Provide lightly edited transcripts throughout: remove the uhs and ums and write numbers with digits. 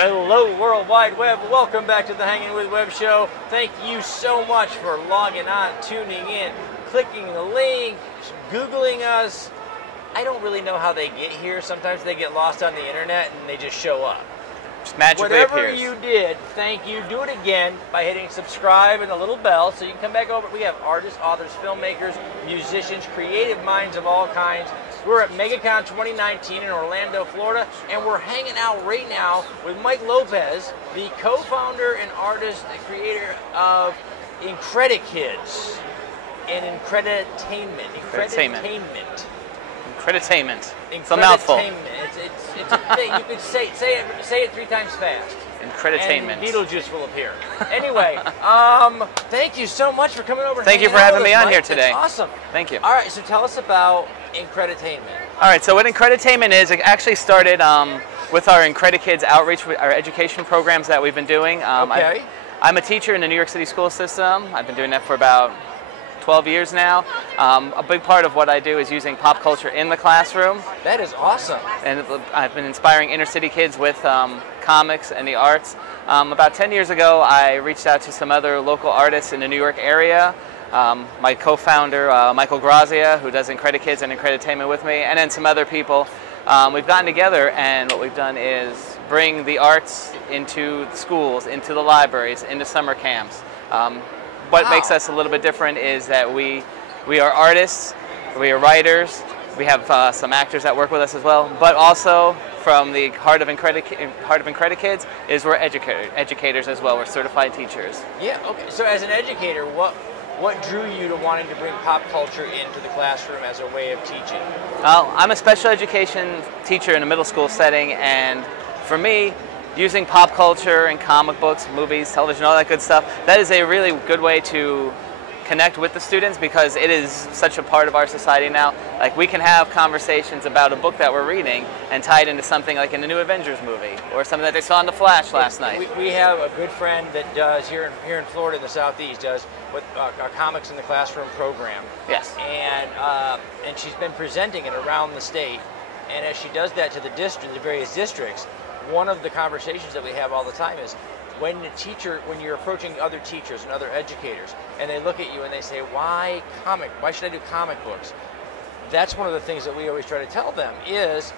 Hello, World Wide Web. Welcome back to the Hangin With Web Show. Thank you so much for logging on, tuning in, clicking the link, Googling us. I don't really know how they get here. Sometimes they get lost on the internet and they just show up. Just magically Whatever appears. you did, thank you. Do it again by hitting subscribe and the little bell so you can come back over. We have artists, authors, filmmakers, musicians, creative minds of all kinds. We're at MegaCon 2019 in Orlando, Florida, and we're hanging out right now with Mike Lopez, the co-founder and artist and creator of Incredikids and Increditainment. Increditainment. It's a mouthful. It's a thing. You could say it 3 times fast. Increditainment. And Beetlejuice will appear. Anyway, thank you so much for coming over. Thank you for having me on here today. That's awesome. Thank you. All right, so tell us about Increditainment. All right, so what Increditainment is, it actually started with our Incredikids outreach, our education programs that we've been doing. Okay. I'm a teacher in the New York City school system. I've been doing that for about 12 years now. A big part of what I do is using pop culture in the classroom. That is awesome. And I've been inspiring inner city kids with comics and the arts. About 10 years ago, I reached out to some other local artists in the New York area. My co-founder, Michael Grazia, who does Incredikids and Increditainment with me, and then some other people. We've gotten together, and what we've done is bring the arts into the schools, into the libraries, into summer camps. What makes us a little bit different is that we are artists, we are writers, we have some actors that work with us as well, but also from the heart of Incredikids is we're educators as well. We're certified teachers. Yeah, okay. So as an educator, what drew you to wanting to bring pop culture into the classroom as a way of teaching? Well, I'm a special education teacher in a middle school setting, and for me, using pop culture and comic books, movies, television, all that good stuff, that is a really good way to connect with the students because it is such a part of our society now. Like, we can have conversations about a book that we're reading and tie it into something like in the new Avengers movie or something that they saw in The Flash last night. We have a good friend that does here in Florida in the Southeast, does what our Comics in the Classroom program. Yes. And she's been presenting it around the state, and as she does that to the various districts, one of the conversations that we have all the time is when you're approaching other teachers and other educators, and they look at you and they say, why should I do comic books? That's one of the things that we always try to tell them is,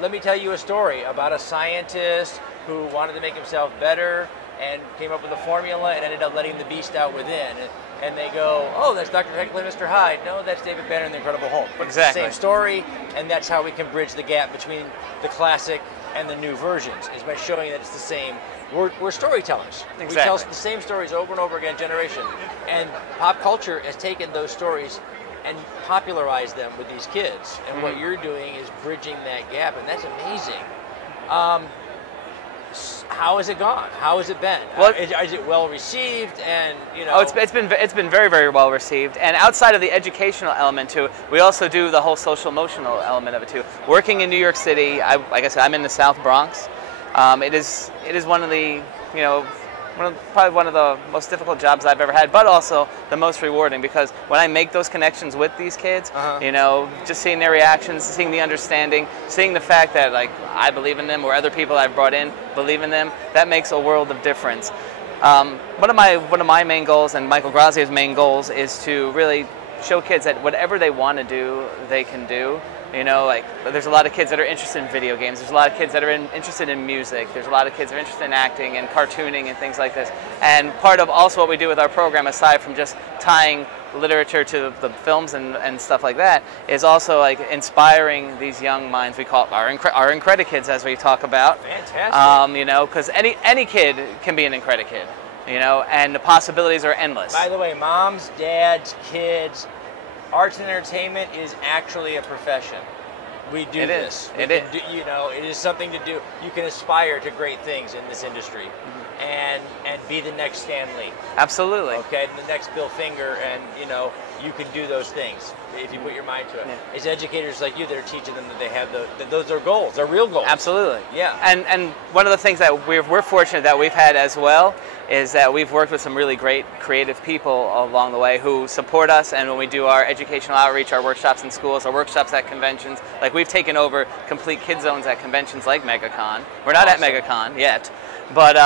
let me tell you a story about a scientist who wanted to make himself better and came up with a formula and ended up letting the beast out within. And they go, oh, that's Dr. Jekyll and Mr. Hyde. No, that's David Banner in The Incredible Hulk. But exactly. It's the same story, and that's how we can bridge the gap between the classic and the new versions, is by showing that it's the same. We're storytellers. Exactly. We tell the same stories over and over again, generation. And pop culture has taken those stories and popularized them with these kids. And what you're doing is bridging that gap, and that's amazing. How has it gone? How has it been? Well, is it well received? And oh, it's been very, very well received. And outside of the educational element too, we also do the whole social emotional element of it too. Working in New York City, like I said, I'm in the South Bronx. It is one of the probably one of the most difficult jobs I've ever had, but also the most rewarding because when I make those connections with these kids, just seeing their reactions, seeing the understanding, seeing the fact that like I believe in them or other people I've brought in believe in them, that makes a world of difference. One of my main goals and Michael Grazia's main goals is to really show kids that whatever they want to do, they can do. Like there's a lot of kids that are interested in video games. There's a lot of kids that are interested in music. There's a lot of kids that are interested in acting and cartooning and things like this. And part of also what we do with our program, aside from just tying literature to the films and stuff like that, is also like inspiring these young minds. We call it our Incredikids, as we talk about. Fantastic. Because any kid can be an Incredikid. And the possibilities are endless. By the way, moms, dads, kids, arts and entertainment is actually a profession. We do this. It is something to do. You can aspire to great things in this industry, and be the next Stan Lee. Absolutely. Okay, the next Bill Finger, and you can do those things if you put your mind to it. Yeah. It's educators like you that are teaching them that they have those are goals. They're real goals. Absolutely. Yeah. And one of the things that we're fortunate that we've had as well is that we've worked with some really great creative people along the way who support us, and when we do our educational outreach, our workshops in schools, our workshops at conventions, like we've taken over complete kid zones at conventions like MegaCon. We're not at MegaCon yet, but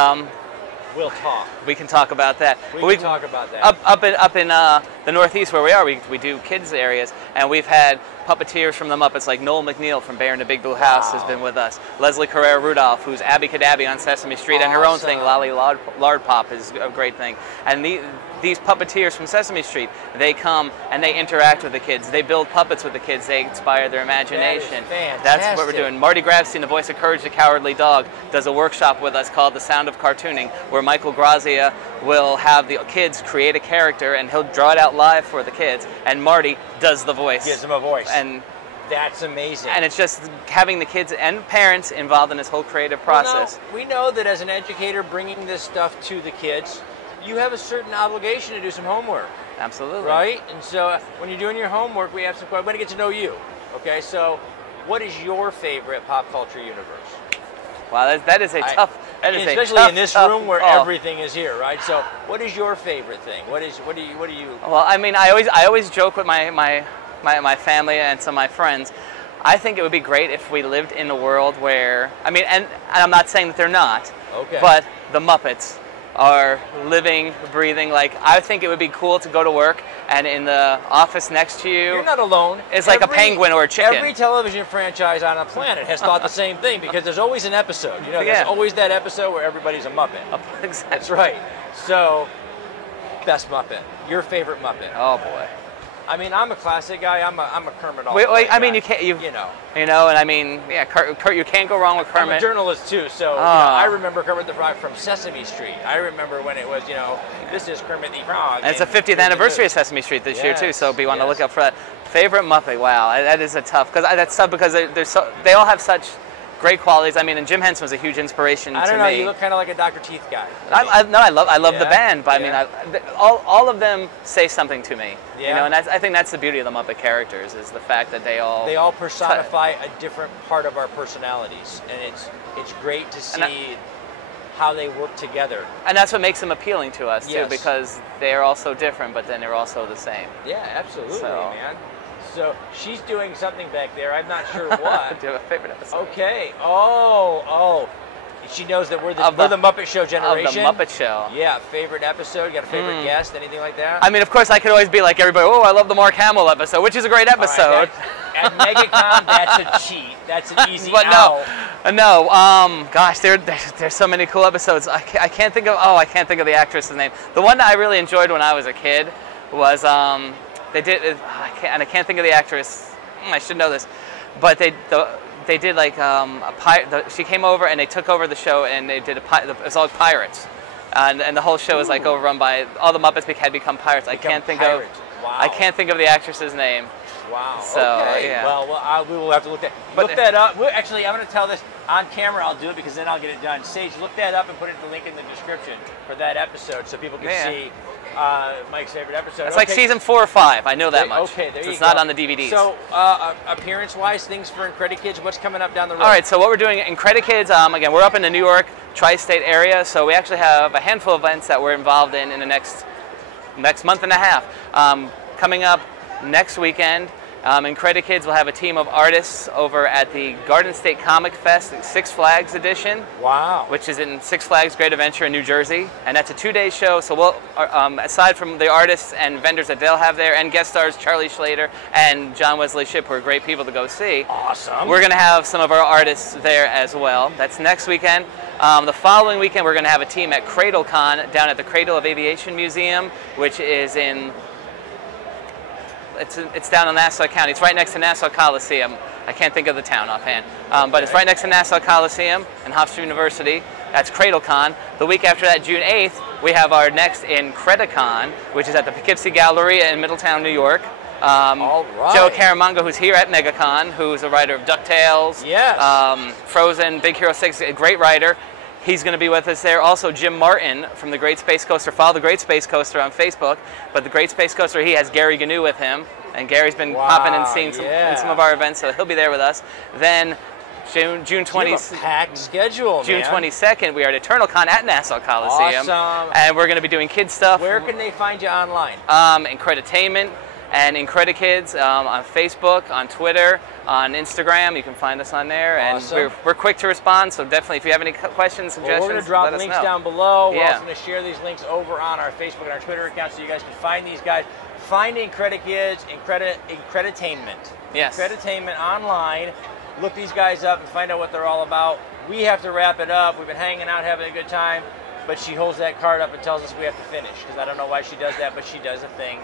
we'll talk. We can talk about that. We can talk about that. Up in the Northeast where we are, we do kids areas, and we've had puppeteers from the Muppets like Noel McNeil from Bear in the Big Blue House has been with us. Leslie Carrera Rudolph, who's Abby Cadabby on Sesame Street, and her own thing, Lolly Lard Pop, is a great thing. And these puppeteers from Sesame Street, they come and they interact with the kids. They build puppets with the kids. They inspire their imagination. That's what we're doing. Marty Grabstein, the voice of Courage the Cowardly Dog, does a workshop with us called The Sound of Cartooning, where Michael Grazia will have the kids create a character and he'll draw it out live for the kids, and Marty does the voice. Gives them a voice. And that's amazing. And it's just having the kids and parents involved in this whole creative process. Well, we know that as an educator bringing this stuff to the kids, you have a certain obligation to do some homework. Absolutely. Right? And so when you're doing your homework, we have some questions. I want to get to know you. Okay, so what is your favorite pop culture universe? Wow, that is a tough. Especially in this room where everything is here, right? So, what is your favorite thing? What do you? Well, I mean, I always joke with my family and some of my friends. I think it would be great if we lived in a world where, I mean, and I'm not saying that they're not, but the Muppets are living, breathing. Like, I think it would be cool to go to work and in the office next to you, you're not alone. It's like a penguin or a chicken. Every television franchise on a planet has thought the same thing, because there's always an episode. You know, there's always that episode where everybody's a Muppet. Exactly. That's right. So, best Muppet. Your favorite Muppet. Oh boy. I mean, I'm a classic guy. I'm a Kermit all the way. I mean, you can't. You know, and I mean, yeah, Kurt, you can't go wrong with Kermit. I'm a journalist too, so you know, I remember Kermit the Frog from Sesame Street. I remember when it was, you know, this is Kermit the Frog. And it's the 50th anniversary of Sesame Street this year too, so be on the lookout for that. Favorite Muppet? Wow, that is a tough, because that's tough because they all have such great qualities. I mean, and Jim Henson was a huge inspiration to me. I don't know. You look kind of like a Dr. Teeth guy. I love the band, but I mean, all of them say something to me. Yeah. You know, and I think that's the beauty of the Muppet characters, is the fact that they all personify a different part of our personalities, and it's great to see how they work together. And that's what makes them appealing to us too, because they are all so different, but then they're also the same. Yeah, absolutely, man. So she's doing something back there. I'm not sure what. Do you have a favorite episode? Okay. Oh. She knows that we're the Muppet Show generation. Of the Muppet Show. Yeah. Favorite episode? You got a favorite guest? Anything like that? I mean, of course, I could always be like everybody. Oh, I love the Mark Hamill episode, which is a great episode. Right, at MegaCon, that's a cheat. That's an easy out. No. Gosh, there's so many cool episodes. I can't think of. Oh, I can't think of the actress's name. The one that I really enjoyed when I was a kid was they did. I can't think of the actress. I should know this, but they did like she came over and they took over the show, and they did it was all Pirates, and the whole show was like overrun by all the Muppets had become pirates. I can't think of the actress's name. Wow. So, okay. Well, we will have to look that up. Actually, I'm going to tell this on camera. I'll do it because then I'll get it done. Sage, look that up and put the link in the description for that episode so people can see Mike's favorite episode. It's like season 4 or 5. I know that much. Okay, there you go. It's not on the DVDs. So, appearance-wise, things for Incredikids. What's coming up down the road? All right. So what we're doing at Incredikids, again, we're up in the New York tri-state area. So we actually have a handful of events that we're involved in the next month and a half. Coming up next weekend, Incredikids will have a team of artists over at the Garden State Comic Fest, Six Flags edition. Wow. Which is in Six Flags Great Adventure in New Jersey. And that's a 2-day show. So we'll, aside from the artists and vendors that they'll have there, and guest stars Charlie Schlater and John Wesley Shipp, who are great people to go see. Awesome. We're going to have some of our artists there as well. That's next weekend. The following weekend, we're going to have a team at CradleCon down at the Cradle of Aviation Museum, which is in... It's down in Nassau County. It's right next to Nassau Coliseum. I can't think of the town offhand. But it's right next to Nassau Coliseum and Hofstra University. That's CradleCon. The week after that, June 8th, we have our next IncrediCon, which is at the Poughkeepsie Galleria in Middletown, New York. All right. Joe Caramagna, who's here at MegaCon, who's a writer of DuckTales, Frozen, Big Hero 6, a great writer. He's going to be with us there. Also, Jim Martin from The Great Space Coaster. Follow The Great Space Coaster on Facebook. But The Great Space Coaster, he has Gary Gnu with him. And Gary's been popping and seeing in some of our events, so he'll be there with us. Then June You have a packed schedule, June man. 22nd, we are at EternalCon at Nassau Coliseum. Awesome. And we're going to be doing kid stuff. Where can they find you online? Increditainment and IncrediKids on Facebook, on Twitter, on Instagram. You can find us on there. Awesome. And we're quick to respond, so definitely if you have any questions, suggestions, well, we're going to drop links down below. We're Yeah. also going to share these links over on our Facebook and our Twitter accounts so you guys can find these guys. Find IncrediKids, Increditainment. Yes. Increditainment online. Look these guys up and find out what they're all about. We have to wrap it up. We've been hanging out, having a good time, but she holds that card up and tells us we have to finish, because I don't know why she does that, but she does a thing.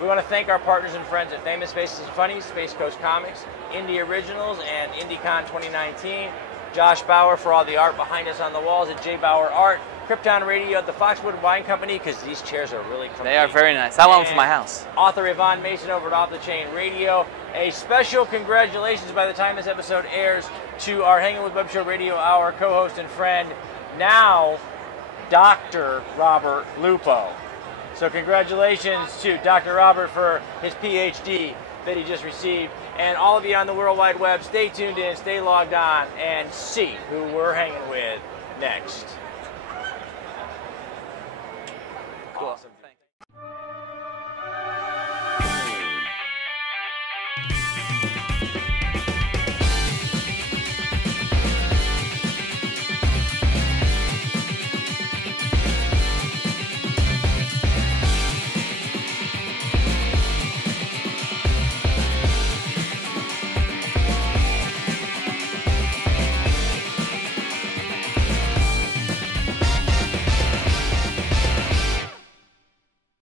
We want to thank our partners and friends at Famous Faces and Funnies, Space Coast Comics, Indie Originals, and IndieCon 2019. Josh Bauer for all the art behind us on the walls at J. Bauer Art. Krypton Radio at the Foxwood Wine Company, because these chairs are really comfy. They are very nice. I want them for my house. Author Yvonne Mason over at Off the Chain Radio. A special congratulations by the time this episode airs to our Hangin' With Web Show Radio Hour co-host and friend, now Dr. Robert Lupo. So congratulations to Dr. Robert for his PhD that he just received. And all of you on the World Wide Web, stay tuned in, stay logged on, and see who we're hanging with next.